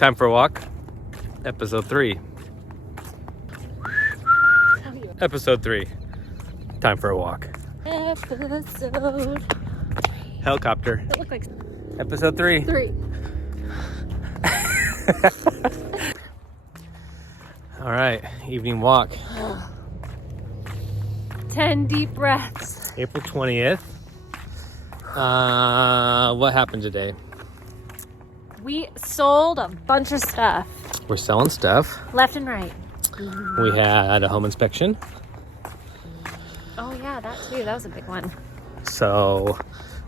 Time for a walk. Episode 3. Episode 3. Time for a walk. Episode. Helicopter. It looked like Episode 3. 3. All right, evening walk. 10 deep breaths. April 20th. What happened today? We sold a bunch of stuff, We're selling stuff. left and right. We had a home inspection. Oh yeah, that too. That was a big one. So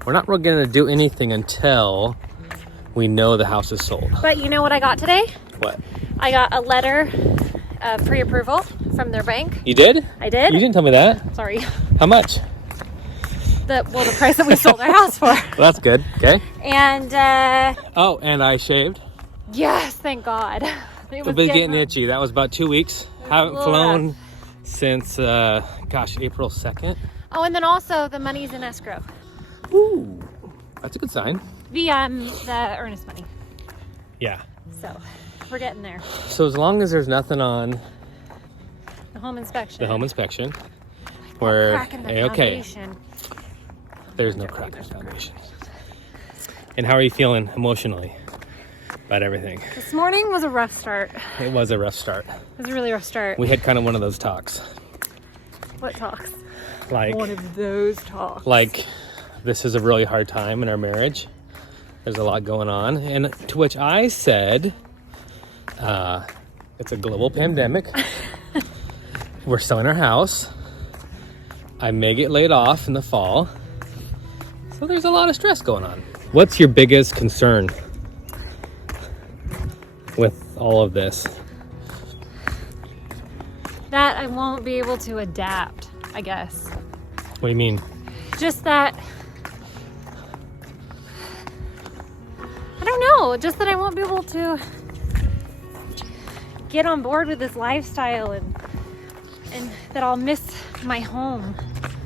we're not really going to do anything until we know the house is sold. But you know what I got today? What? I got a letter of pre-approval from their bank. You did? I did. You didn't tell me that. Sorry. How much? The price that we sold our house for. Well, that's good. Okay. And Oh, and I shaved. yes, thank God. It I've been getting itchy. That was about 2 weeks. Haven't Ugh. flown since, April 2nd. Oh, and then also the money's in escrow. Ooh, that's a good sign. The earnest money. Yeah. So we're getting there. So as long as there's nothing on The home inspection. the home inspection, we're Crack in the okay. foundation. There's no crack in the foundation. And how are you feeling emotionally about everything? This morning was a rough start. It was a rough start. It was a really rough start. We had kind of one of those talks. What talks? Like, One of those talks. this is a really hard time in our marriage. There's a lot going on. And to which I said, it's a global pandemic. We're selling our house. I may get laid off in the fall. So there's a lot of stress going on. What's your biggest concern with all of this? That I won't be able to adapt, I guess. What do you mean? Just that. I don't know. Just that I won't be able to get on board with this lifestyle and that I'll miss my home.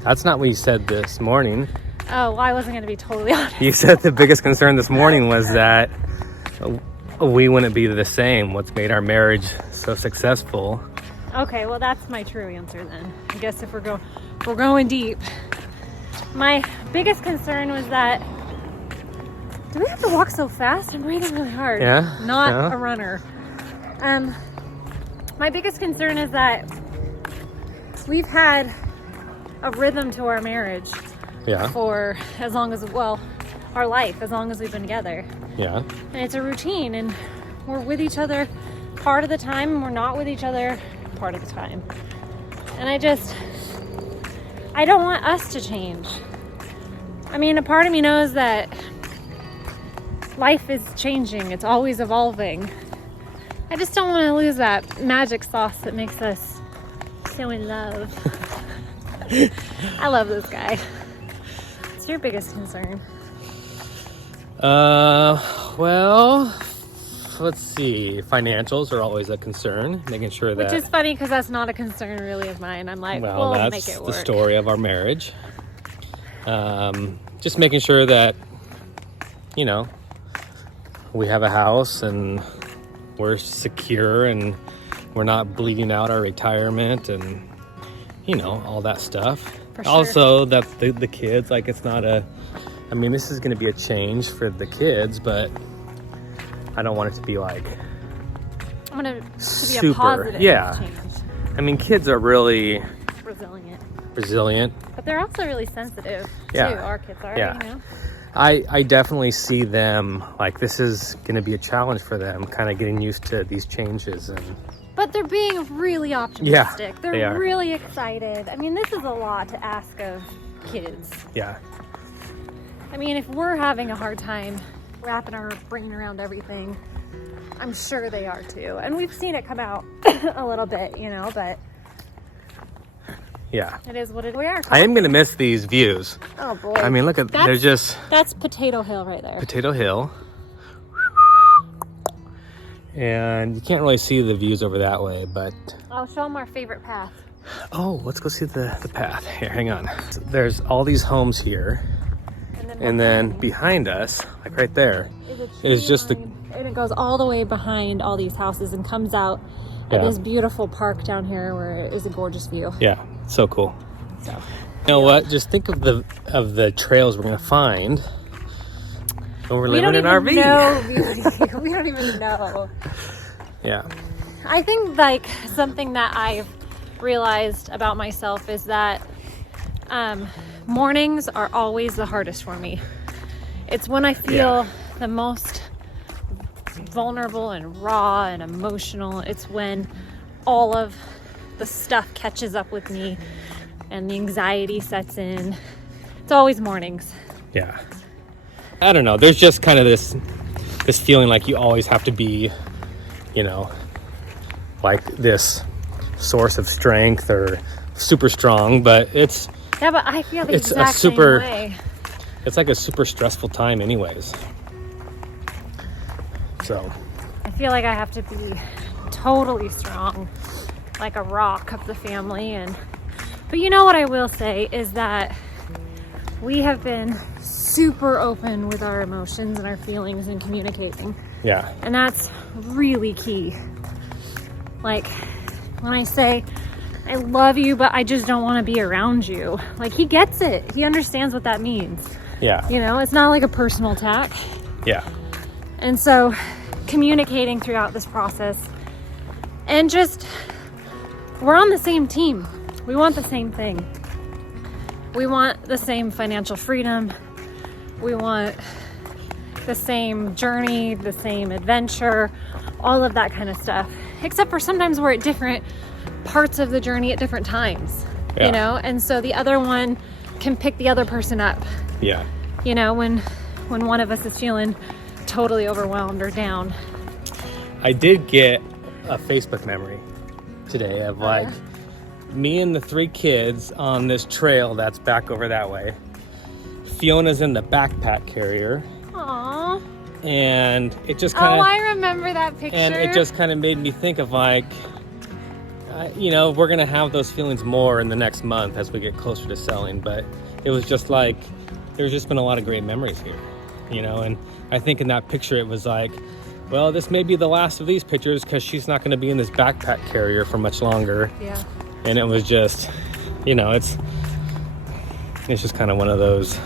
That's not what you said this morning. Oh, well, I wasn't going to be totally honest. You said the biggest concern this morning was that we wouldn't be the same. What's made our marriage so successful? Okay, well, that's my true answer then. I guess if we're going deep. My biggest concern was that, do we have to walk so fast? I'm breathing really hard. Yeah, Not yeah. a runner. My biggest concern is that we've had a rhythm to our marriage Yeah, for as long as, our life, as long as we've been together. yeah. And it's a routine, and we're with each other part of the time, and we're not with each other part of the time. And I don't want us to change. I mean, a part of me knows that life is changing. It's always evolving. I just don't want to lose that magic sauce that makes us so in love. I love this guy. What's your biggest concern? Well, let's see. Financials are always a concern. Making sure that, Which is funny because that's not a concern really of mine. I'm like, well, we'll that's make it the work. story of our marriage. Just making sure that, we have a house and we're secure and we're not bleeding out our retirement and, all that stuff. For sure. Also, that the kids, it's not this is going to be a change for the kids, but I don't want it to be I want it to be a super. positive Yeah. change. Kids are really Resilient. resilient. But they're also really sensitive Yeah. too. Our kids are, Yeah. I definitely see them, this is going to be a challenge for them, kind of getting used to these changes. But they're being really optimistic. they are. They're really excited. I mean, this is a lot to ask of kids. Yeah. I mean, if we're having a hard time wrapping our brain around everything, I'm sure they are too. And we've seen it come out a little bit, but Yeah. it is what it is. We are. I am going to miss these views. Oh boy. I mean, look at, they're just That's Potato Hill right there. Potato Hill. And you can't really see the views over that way, but I'll show them our favorite path. oh, let's go see the path. Here, hang on. So there's all these homes here. And then behind us, right there, is a is just tree-lined and it goes all the way behind all these houses and comes out at this beautiful park down here where it is a gorgeous view. Yeah, so cool. So, you know what? Just think of the trails we're gonna find when we're living in an RV. We don't even know. Yeah. I think like something that I've realized about myself is that mornings are always the hardest for me. It's when I feel the most vulnerable and raw and emotional. It's when all of the stuff catches up with me and the anxiety sets in. It's always mornings. Yeah. I don't know. There's just kind of this feeling like you always have to be, you know, like this source of strength or super strong, but it's but I feel the it's exact a super same way. It's like a super stressful time anyways. So I feel like I have to be totally strong, like a rock of the family. But you know what I will say is that we have been super open with our emotions and our feelings and communicating. yeah. And that's really key. Like when I say, I love you, but I just don't want to be around you. Like he gets it. He understands what that means. Yeah. You know, it's not like a personal attack. Yeah. And so communicating throughout this process and just, we're on the same team. We want the same thing. We want the same financial freedom. We want the same journey, the same adventure, all of that kind of stuff. Except for sometimes we're at different parts of the journey at different times, you know? And so the other one can pick the other person up. Yeah. You know, when one of us is feeling totally overwhelmed or down. I did get a Facebook memory today of like me and the 3 kids on this trail that's back over that way. Fiona's in the backpack carrier. Aww. And it just kind of... Oh, I remember that picture. And it just kind of made me think of like, you know, we're going to have those feelings more in the next month as we get closer to selling. But it was just like, there's just been a lot of great memories here, you know? And I think in that picture, it was like, well, this may be the last of these pictures because she's not going to be in this backpack carrier for much longer. Yeah. And it was just, you know, it's just kind of one of those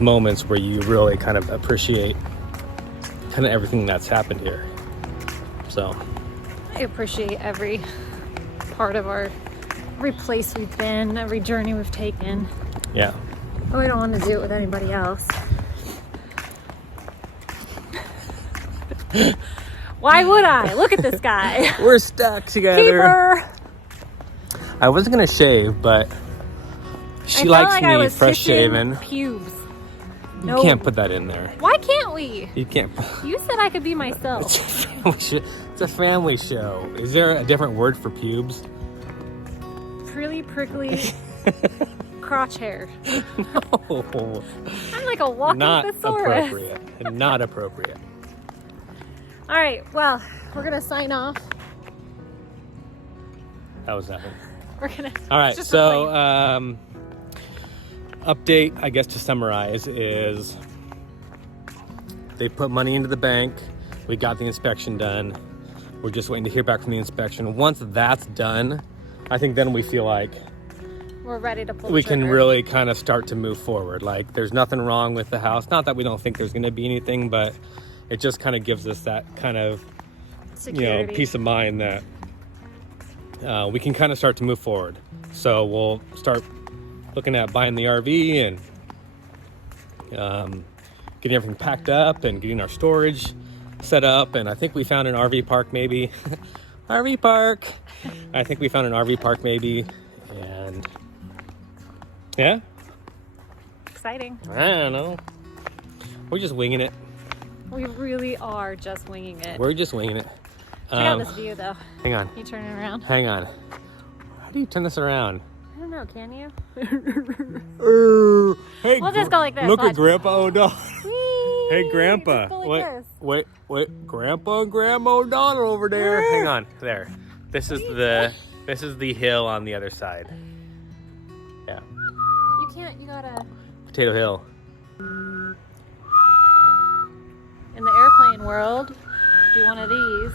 moments where you really kind of appreciate kind of everything that's happened here. So I appreciate every part of every place we've been, every journey we've taken. yeah. But we don't want to do it with anybody else. Why would I? Look at this guy. We're stuck together. Keeper. I wasn't gonna shave, but she likes me fresh shaven. Pubes. You can't put that in there. Why can't we? You can't. You said I could be myself. It's a family show. Is there a different word for pubes? Really prickly crotch hair. No. I'm like a walking Not thesaurus. appropriate. Not appropriate. All right, well, we're gonna sign off. That was nothing. We're gonna. All right, just so replay. update, I guess, to summarize is they put money into the bank. We got the inspection done. We're just waiting to hear back from the inspection. Once that's done, I think then we feel like we're ready to pull. we the can trigger. really kind of start to move forward. Like there's nothing wrong with the house. Not that we don't think there's going to be anything, but it just kind of gives us that kind of security. peace of mind that we can kind of start to move forward. So we'll start looking at buying the RV and getting everything packed up and getting our storage set up. And I think we found an RV park maybe. RV park. I think we found an RV park maybe. And yeah. Exciting. I don't know. We're just winging it. We really are just winging it. We're just winging it. Check out this view, though. Hang on. Can you turn it around? Hang on. How do you turn this around? I don't know. Can you? Hey, We'll just go like this. Look Watch. at Grandpa O'Donnell. Whee! Hey, Grandpa. Just go like this. Wait. Grandpa and Grandma O'Donnell over there. Hang on. There. This is the hill on the other side. Yeah. You can't. You gotta. Potato Hill. in the airplane world, do one of these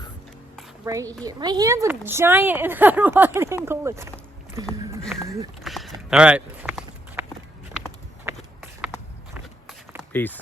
right here. My hands look giant in that wide angle. All right. Peace.